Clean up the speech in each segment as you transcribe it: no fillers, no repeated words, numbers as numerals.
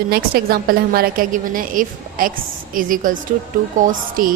जो next example है हमारा क्या गिवन है, if x is equals to 2 cos t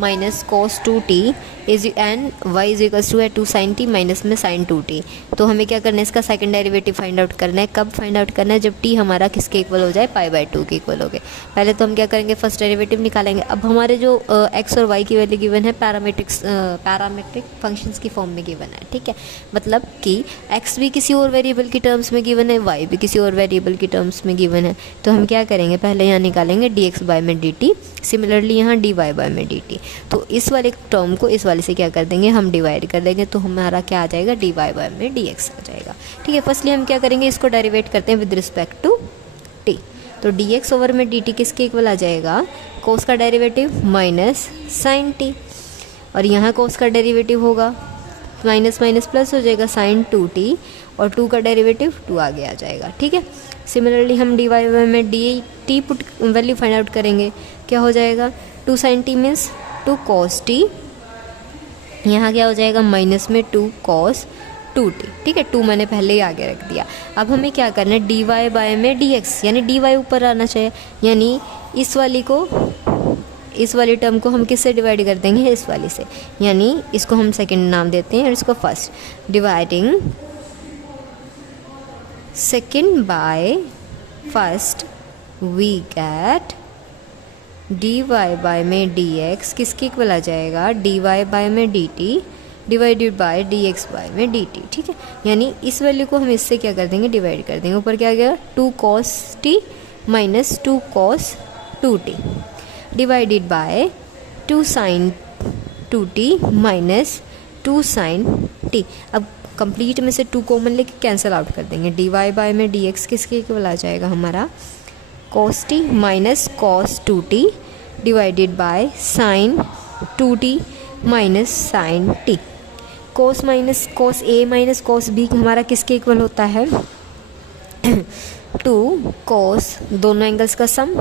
minus cos 2t is and y is equals to है 2 sin t minus में sin 2t। तो हमें क्या करना है, इसका सेकंड डेरिवेटिव फाइंड आउट करना है। कब फाइंड आउट करना है, जब t हमारा किसके इक्वल हो जाए, π/2 के इक्वल हो गए। पहले तो हम क्या करेंगे, फर्स्ट डेरिवेटिव निकालेंगे। अब हमारे जो x और y की वैल्यू गिवन है पैरामेट्रिक फंक्शंस की फॉर्म में गिवन है, ठीक है। मतलब कि x भी किसी और वेरिएबल की टर्म्स में गिवन है, y भी किसी और वेरिएबल की टर्म्स में गिवन है। तो हम क्या करेंगे, पहले यहाँ निकालेंगे dx बाय में dt, सिमिलरली यहाँ dy बाय में dt। तो इस वाले टर्म को इस वाले से क्या कर देंगे, हम डिवाइड कर देंगे, तो हमारा क्या आ जाएगा, dy बाय में dx आ जाएगा, ठीक है। फर्स्टली हम क्या करेंगे, इसको डेरिवेट करते हैं विद रिस्पेक्ट टू t। तो dx ओवर में dt किसके इक्वल आ जाएगा, कोस का डेरिवेटिव माइनस साइन t, और यहाँ कोस का डेरिवेटिव होगा माइनस माइनस प्लस हो जाएगा साइन 2t, और 2 का डेरिवेटिव 2 आगे आ जाएगा, ठीक है। सिमिलरली हम dy बाय में dt put value find out करेंगे, क्या हो जाएगा, 2 sin t means 2 cos t, यहाँ क्या हो जाएगा माइनस में 2 cos 2t, ठीक है। 2 मैंने पहले ही आगे रख दिया। अब हमें क्या करना है, dy बाय में dx, यानी dy ऊपर आना चाहिए, यानी इस वाली टर्म को हम किससे डिवाइड कर देंगे, इस वाली से, यानी इसको हम सेकंड नाम देते हैं और इसको first. Dividing second by first we get dy by में dx किसके इक्वल आ जाएगा, dy बाय में dt divided by dx by में dt, ठीक है। यानी इस वैल्यू को हम इससे क्या कर देंगे, डिवाइड कर देंगे। ऊपर क्या आ गया, 2 cos t minus 2 cos 2t divided by 2 sin 2t minus 2 sin t। अब कंप्लीट में से 2 कॉमन लेके कैंसिल आउट कर देंगे। dy बाय में dx किसके इक्वल आ जाएगा हमारा, cos t minus cos 2t divided by sin 2t minus sin t। cos minus cos a minus cos b हमारा किसके इक्वल होता है, 2 cos दोनों एंगल्स का सम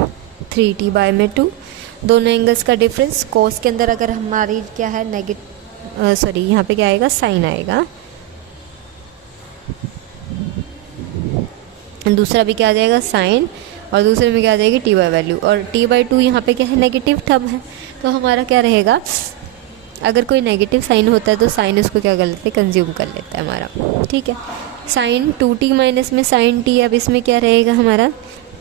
3t बाय में 2, दोनों एंगल्स का डिफरेंस। cos के अंदर अगर हमारी क्या है यहाँ पे क्या आएगा, साइन आएगा, दूसरा भी क्या आ जाएगा, साइन, और दूसरे में क्या आ जाएगी, t बाय वैल्यू, और t/2 यहाँ पे क्या है, नेगेटिव टर्म है। तो हमारा क्या रहेगा, अगर कोई नेगेटिव साइन होता है तो साइन उसको क्या कर लेते हैं, कंज्यूम कर लेता है हमारा, ठीक है। साइन 2t माइनस में साइन t, अब इसमें क्या रहेगा हमारा,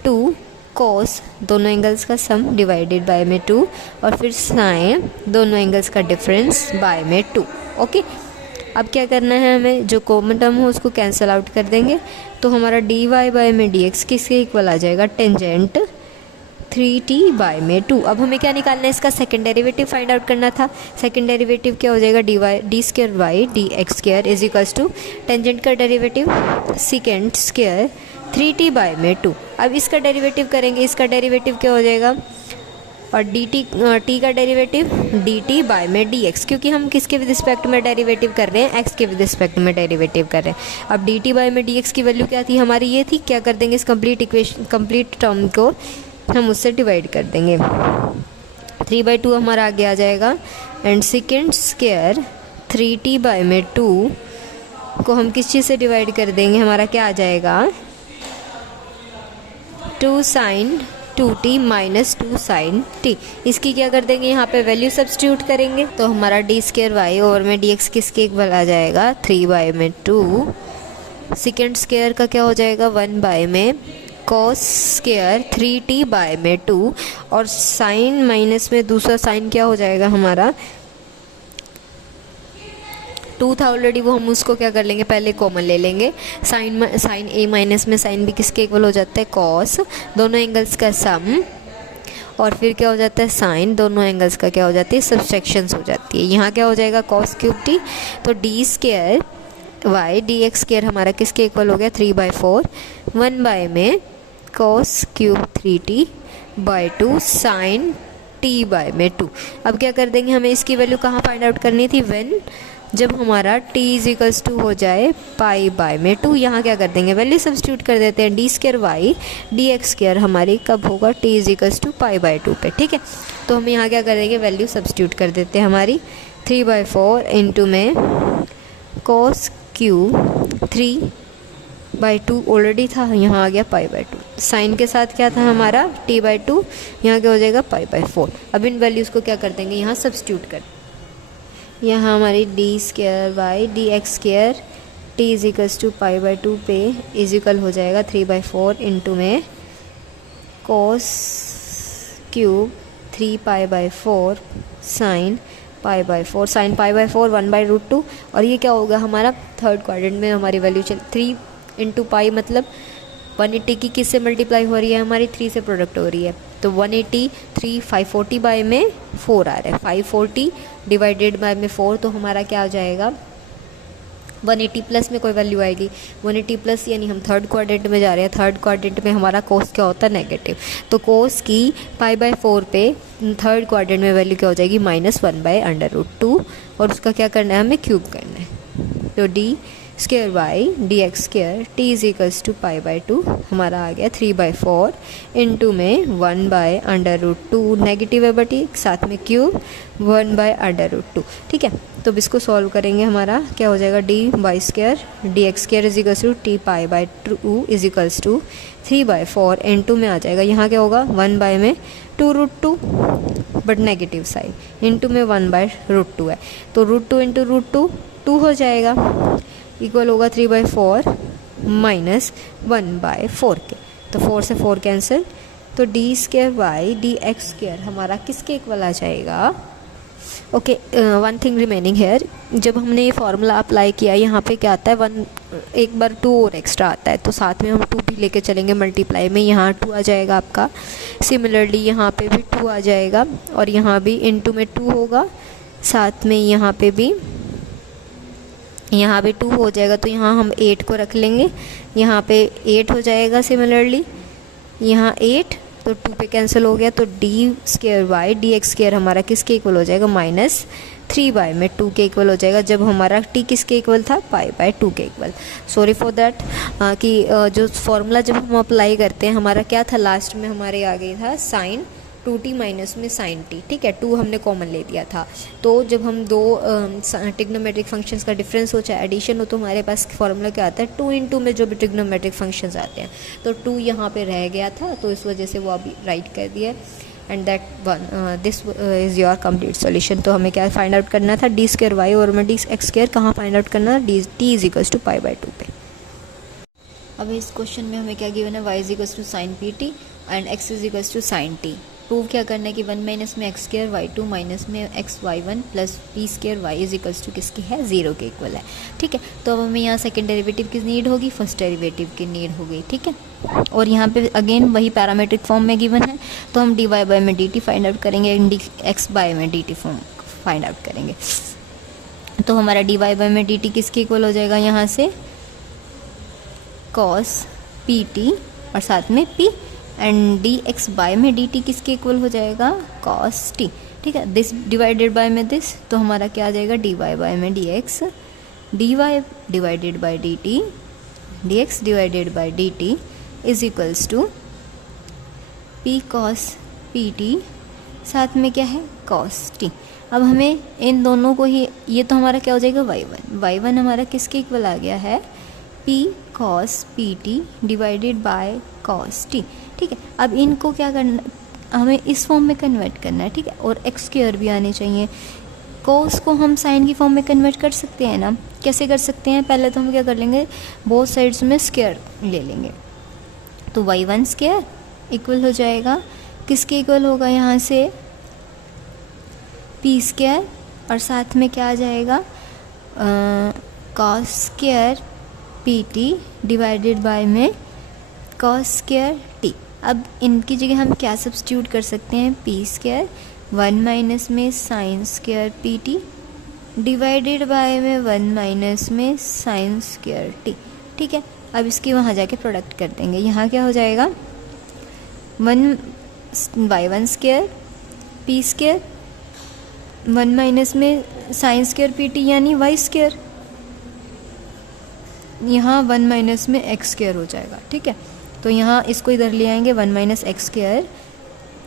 2 cos दोनों एंगल्स का सम डिवाइडेड बाय में 2, और फिर साइन दोनों एंगल्स का डिफरेंस बाय में 2, ओके। अब क्या करना है, हमें जो कॉमन टर्म हो उसको कैंसिल आउट कर देंगे। तो हमारा dy बाय में dx किसके इक्वल आ जाएगा, टेंजेंट 3t बाय में 2। अब हमें क्या निकालना है, इसका सेकंड डेरिवेटिव फाइंड आउट करना था। सेकंड डेरिवेटिव क्या हो जाएगा, d square Y dx square is equals to tangent का derivative second square 3t by में 2। अब इसका डेरिवेटिव करेंगे, इसका डेरिवेटिव क्या हो जाएगा, और t का डेरिवेटिव dt बाय में dx, क्योंकि हम किसके विद रिस्पेक्ट में डेरिवेटिव कर रहे हैं, x के विद रिस्पेक्ट में डेरिवेटिव कर रहे हैं। अब dt बाय में dx की वैल्यू क्या थी हमारी, ये थी, क्या कर देंगे, इस कंप्लीट टर्म को हम उससे डिवाइड कर देंगे। 3/2 हमारा आगे आ जाएगा, and second square 3t by में 2 को हम किस चीज़ से डिवाइड कर देंगे, हमारा क्या आ जाएगा, 2 sin 2t minus 2 sin t। इसकी क्या कर देंगे, यहाँ पे वैल्यू सब्स्टिट्यूट करेंगे, तो हमारा डी स्क्वायर वाई ओवर में dx किसके इक्वल आ जाएगा, 3 बाय में 2। सेकेंड स्क्वायर का क्या हो जाएगा, 1 बाय में cos स्क्वायर 3t बाय में 2, और साइन माइनस में दूसरा साइन क्या हो जाएगा हमारा, 2 था ऑलरेडी, वो हम उसको क्या कर लेंगे, पहले कॉमन ले लेंगे। साइन a माइनस में साइन भी किसके इक्वल हो जाता है, cos दोनों एंगल्स का सम, और फिर क्या हो जाता है, साइन दोनों एंगल्स का क्या हो जाती है, सब्सट्रैक्शंस हो जाती है। यहाँ क्या हो जाएगा, cos क्यूब t, तो D square Y dx square हमारा किसके इक्वल हो गया, 3/4, 1 बाय में cos cube 3t by 2 sine t by में 2। अब क्या कर देंगे, हमें इसकी वैल्यू कहाँ फाइंड आउट करनी थी, जब हमारा t इज टू हो जाए पाई बाय में 2। यहाँ क्या कर देंगे, वैल्यू सब्स्टिट्यूट कर देते हैं, D square Y dx square हमारी कब होगा, t is to pi by 2 पे, ठीक है। तो हम यहाँ क्या करेंगे, वैल्यू सब्स्टिट्यूट कर देते हैं हमारी, 3/4 इंटू में cos क्यूब 3/2 ऑलरेडी था, यहाँ आ गया पाई बाय 2। साइन के साथ क्या था हमारा t/2, यहाँ क्या हो जाएगा π/4। अब इन वैल्यूज़ को क्या कर देंगे, यहाँ सब्स्टिट्यूट कर, यहाँ हमारी d² t is equals to π/2 पे इज इक्वल हो जाएगा 3/4 इंटू में cos क्यूब 3π/4 साइन π/4 साइन π/4 1/√2। और ये क्या होगा हमारा थर्ड क्वाड्रेंट में हमारी वैल्यू 3 इंटू पाई, मतलब 180 की किससे मल्टीप्लाई हो रही है, हमारी 3 से प्रोडक्ट हो रही है। तो 180 3 540 बाय में 4 आ रहा है, 540 डिवाइडेड बाय में 4, तो हमारा क्या आ जाएगा 180 प्लस में कोई वैल्यू आएगी 180 प्लस, यानी हम थर्ड क्वाड्रेंट में जा रहे हैं। थर्ड क्वाड्रेंट में हमारा कोस क्या होता है नेगेटिव, तो कोस की π/4 पे थर्ड क्वाड्रेंट में वैल्यू क्या हो जाएगी -1/√2, और उसका क्या करना है हमें क्यूब करना है। तो d² dx² t is equals to π/2 हमारा आ गया 3/4 इंटू में 1/√2, नेगेटिव है बट साथ में क्यूब 1/√2। ठीक है, तो अब इसको सॉल्व करेंगे, हमारा क्या हो जाएगा dy² dx² is equals to t π/2 is equals to 3/4 into में आ जाएगा, यहाँ क्या होगा 1 में 2√2 बट नेगेटिव साइड, इंटू में 1/√2 है, तो √2 इंटू √2 2 हो जाएगा, इक्वल होगा 3/4 माइनस 1/4 के, तो 4 से 4 कैंसिल, तो d² dx² हमारा किसके इक्वल आ जाएगा। Okay, one thing remaining here, जब हमने ये फार्मूला अप्लाई किया यहाँ पे क्या आता है 1, एक बार 2 और एक्स्ट्रा आता है, तो साथ में हम 2 भी लेके चलेंगे मल्टीप्लाई में, यहाँ 2 आ जाएगा आपका, सिमिलरली यहाँ पे भी 2 आ जाएगा, और यहाँ भी इंटू में 2 होगा, साथ में यहाँ पे भी 2 हो जाएगा, तो यहाँ हम 8 को रख लेंगे, यहाँ पे 8 हो जाएगा, सिमिलरली यहाँ 8, तो 2 पे कैंसिल हो गया, तो d² dx² हमारा किसके इक्वल हो जाएगा -3 में 2 के इक्वल हो जाएगा, जब हमारा t किसके इक्वल था π/2 के इक्वल। सॉरी फॉर दैट कि जो फॉर्मूला जब हम अप्लाई करते हैं हमारा क्या था, लास्ट में हमारे आ गया था sin 2t माइनस में sin t। ठीक है, 2 हमने कॉमन ले दिया था, तो जब हम दो ट्रिग्नोमेट्रिक फंक्शंस का डिफरेंस हो चाहे एडिशन हो, तो हमारे पास फॉर्मूला क्या आता है 2 इंटू में जो भी ट्रिग्नोमेट्रिक फंक्शंस आते हैं, तो 2 यहाँ पे रह गया था, तो इस वजह से वो अभी राइट कर दिया, and that one this is your complete solution. तो हमें क्या फाइंड आउट करना था d² और में dx² कहाँ फाइंड आउट करना था, t इज इक्वल्स टू π/2 पे। अब इस क्वेश्चन में हमें क्या गिवन है, y is equals to sine pt and x is equals to sine t। Prove क्या करना है कि 1 माइनस में x² y2 माइनस में xy1 plus p² y is equals to किसकी है 0 के इक्वल है। ठीक है, तो अब हमें यहाँ सेकंड डेरिवेटिव की नीड होगी, फर्स्ट डेरिवेटिव की नीड हो गई। ठीक है, और यहाँ पे अगेन वही पैरामीट्रिक फॉर्म में गिवन है, तो हम dy बाय में dt फाइंड आउट करेंगे, x बाय में dt फॉर्म फाइंड आउट करेंगे, तो हमारा dy बाय में dt किसके इक्वल हो जाएगा, यहाँ से cos pt और साथ में p, एंड dx बाय में dt किसके इक्वल हो जाएगा cos t। ठीक है, दिस डिवाइडेड बाय में दिस, तो हमारा क्या आ जाएगा dy बाय में dx, dy divided by dt, dx divided by dt is equals to p cos pt, साथ में क्या है cos t। अब हमें इन दोनों को ही, ये तो हमारा क्या हो जाएगा y1 हमारा किसके इक्वल आ गया है p cos pt divided by cos t। ठीक है, अब इनको क्या करना, हमें इस फॉर्म में कन्वर्ट करना है। ठीक है, और x² भी आने चाहिए, cos को हम साइन की फॉर्म में कन्वर्ट कर सकते हैं ना, कैसे कर सकते हैं, पहले तो हम क्या कर लेंगे बोथ साइड्स में स्क्वायर ले लेंगे, तो y1² इक्वल हो जाएगा किसके इक्वल होगा, यहाँ से p² और साथ में क्या आ जाएगा cos² pt डिवाइडेड बाय में cos² t। अब इनकी जगह हम क्या सब्स्टिट्यूट कर सकते हैं, p² 1 माइनस में sin² pt डिवाइडेड बाय में 1 माइनस में sin² t। ठीक है, अब इसकी वहाँ जाके प्रोडक्ट कर देंगे, यहाँ क्या हो जाएगा 1 y1² p² 1 माइनस में sin² pt यानी y², यहाँ 1 माइनस में x² हो जाएगा। ठीक है, तो यहाँ इसको इधर ले आएंगे 1 minus x²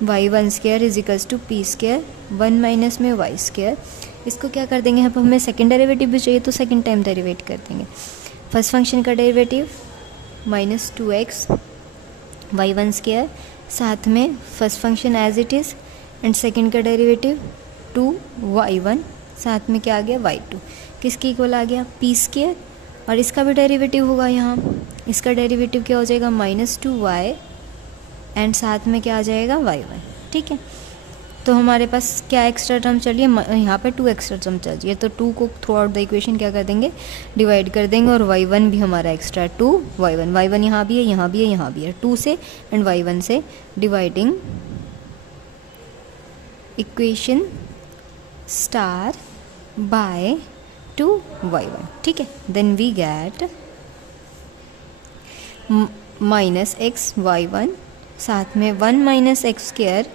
y1² is equals to p² 1 minus में y², इसको क्या कर देंगे, यहाँ पर हमें सेकंड डेरिवेटिव भी चाहिए तो सेकंड टाइम डेरिवेट कर देंगे। फर्स्ट फंक्शन का डेरिवेटिव -2x y1 स्क्वायर, साथ में first function as it is and second का डेरिवेटिव 2y1, साथ में क्या आ गया y2, किसके इक्वल आ गया p स्क्वायर, और इसका भी डेरिवेटिव होगा यहाँ, इसका डेरिवेटिव क्या हो जाएगा -2y एंड साथ में क्या आ जाएगा y1। ठीक है, तो हमारे पास क्या एक्स्ट्रा टर्म चलिए, यहाँ पे 2 एक्स्ट्रा टर्म चाहिए, तो 2 को थ्रू आउट द इक्वेशन क्या कर देंगे, डिवाइड कर देंगे, और y1 भी हमारा एक्स्ट्रा 2y1 यहाँ भी है, यहाँ भी है, यहाँ भी है, 2 से एंड y1 से dividing equation star by 2y1। ठीक है, देन वी गेट -xy1 साथ में 1 - x square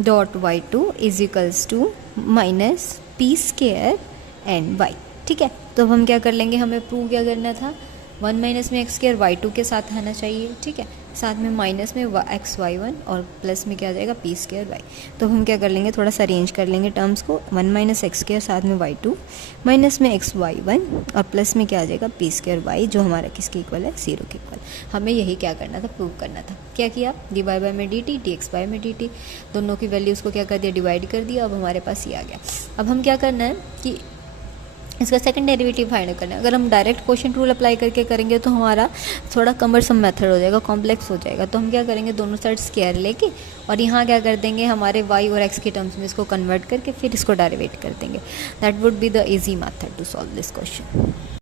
dot y2 is equals to -p square and y। ठीक है, तो अब हम क्या कर लेंगे, हमें प्रूव क्या करना था, 1 - में x स्क्वायर y2 के साथ आना चाहिए। ठीक है, साथ में माइनस में xy1 और प्लस में क्या आ जाएगा p स्क्वायर y। तो हम क्या कर लेंगे, थोड़ा सा अरेंज कर लेंगे टर्म्स को, 1 - x स्क्वायर साथ में y2 माइनस में xy1 और प्लस में क्या आ जाएगा p स्क्वायर y, जो हमारा किसके इक्वल है, 0 के इक्वल। हमें यही क्या करना था, प्रूव करना था। क्या किया, dy बाय में dt, dx बाय में dt, दोनों की वैल्यूज़ को क्या कर दिया, डिवाइड कर दिया। अब हमारे पास ये आ गया। अब हम क्या करना है कि इसका सेकंड डेरिवेटिव फाइंड करना है। अगर हम डायरेक्ट क्वेश्चन रूल अप्लाई करके करेंगे तो हमारा थोड़ा कम्बरसम मेथड हो जाएगा, कॉम्प्लेक्स हो जाएगा। तो हम क्या करेंगे, दोनों साइड स्क्वायर लेके और यहाँ क्या कर देंगे, हमारे y और x के टर्म्स में इसको कन्वर्ट करके फिर इसको डेरिवेट कर देंगे। That would be the easy method to solve this question.